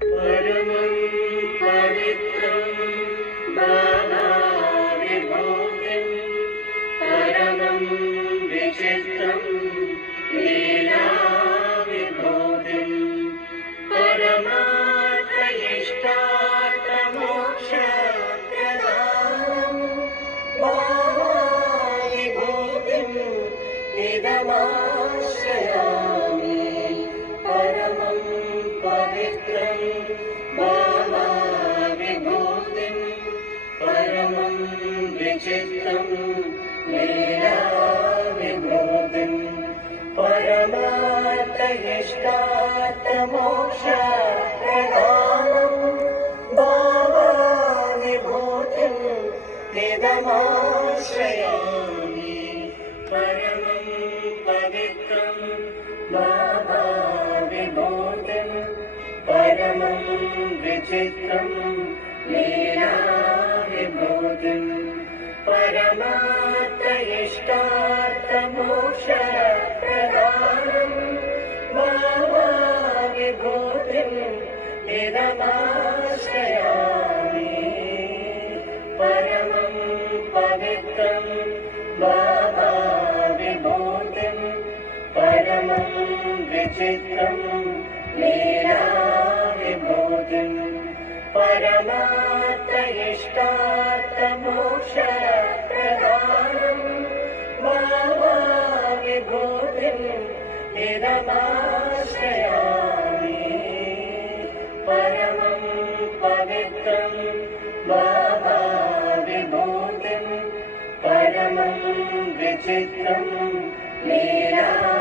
परमं पवित्रं भावाविभूतिं परमं विचित्रं लीलाविभूतिं परमार्थइष्टार्थमोक्षप्रदानं भावाविभूतिं इदमाश्रयामि परमं पवित्रं भावाविभूतिं परमं विचित्रं लीलाविभूतिं परमार्थइष्टार्थमोक्षप्रदानं भावाविभूतिं इदमाश्रयामि परमं पवित्रं भावाविभूतिं परमं विचित्रं लीलाविभूतिं परमार्थइष्टार्थमोक्षप्रदानं भावाविभूतिं इदमाश्रयामि परमं पवित्रं भावाविभूतिं परमं विचित्रं लीलाविभूतिं परमार्थइष्टार्थमोक्षप्रदानं भावाविभूतिं इदमाश्रयामि परमं पवित्रं भावाविभूतिं परमं विचित्रं लीलाविभूतिं